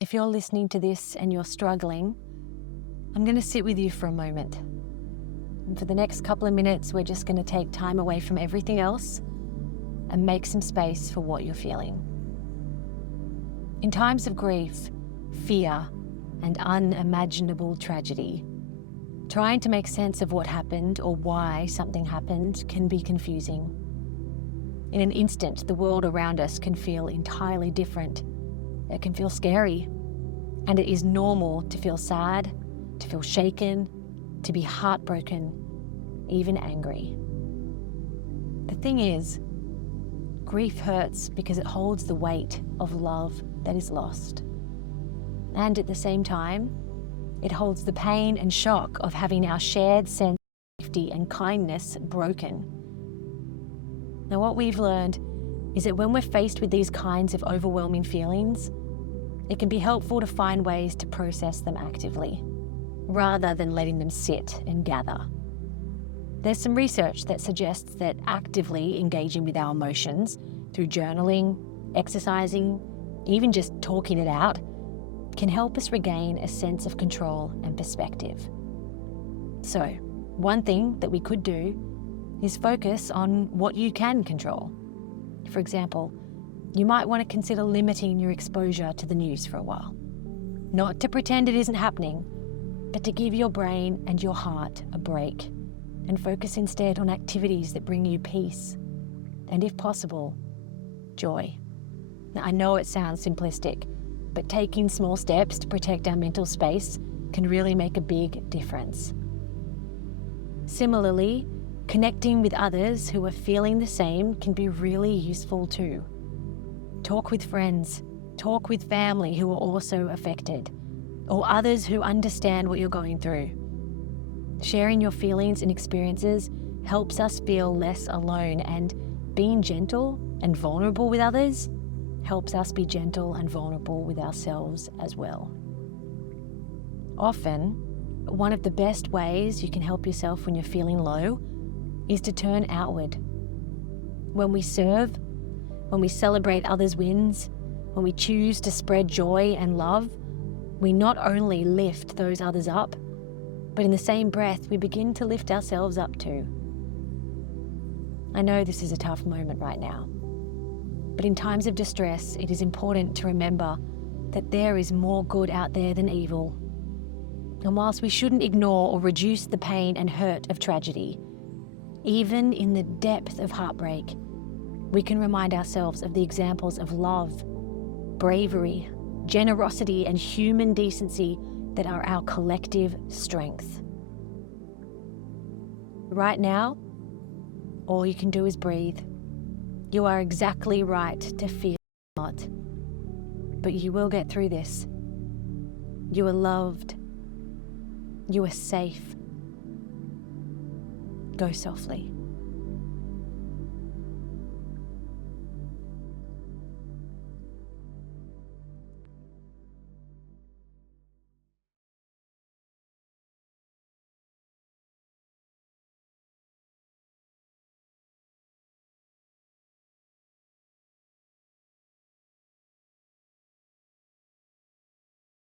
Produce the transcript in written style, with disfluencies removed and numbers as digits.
If you're listening to this and you're struggling, I'm going to sit with you for a moment. And for the next couple of minutes, we're just going to take time away from everything else and make some space for what you're feeling. In times of grief, fear, and unimaginable tragedy, trying to make sense of what happened or why something happened can be confusing. In an instant, the world around us can feel entirely different. It can feel scary, and it is normal to feel sad, to feel shaken, to be heartbroken, even angry. The thing is, grief hurts because it holds the weight of love that is lost. And at the same time, it holds the pain and shock of having our shared sense of safety and kindness broken. Now, what we've learned is that when we're faced with these kinds of overwhelming feelings, it can be helpful to find ways to process them actively, rather than letting them sit and gather. There's some research that suggests that actively engaging with our emotions through journaling, exercising, even just talking it out, can help us regain a sense of control and perspective. So, one thing that we could do is focus on what you can control. For example, you might want to consider limiting your exposure to the news for a while. Not to pretend it isn't happening, but to give your brain and your heart a break and focus instead on activities that bring you peace and, if possible, joy. Now, I know it sounds simplistic, but taking small steps to protect our mental space can really make a big difference. Similarly, connecting with others who are feeling the same can be really useful too. Talk with friends, talk with family who are also affected, or others who understand what you're going through. Sharing your feelings and experiences helps us feel less alone, and being gentle and vulnerable with others helps us be gentle and vulnerable with ourselves as well. Often, one of the best ways you can help yourself when you're feeling low is to turn outward. When we serve, when we celebrate others' wins, when we choose to spread joy and love, we not only lift those others up, but in the same breath, we begin to lift ourselves up too. I know this is a tough moment right now, but in times of distress, it is important to remember that there is more good out there than evil. And whilst we shouldn't ignore or reduce the pain and hurt of tragedy, even in the depth of heartbreak, we can remind ourselves of the examples of love, bravery, generosity, and human decency that are our collective strength. Right now, all you can do is breathe. You are exactly right to feel not, but you will get through this. You are loved. You are safe. Go softly.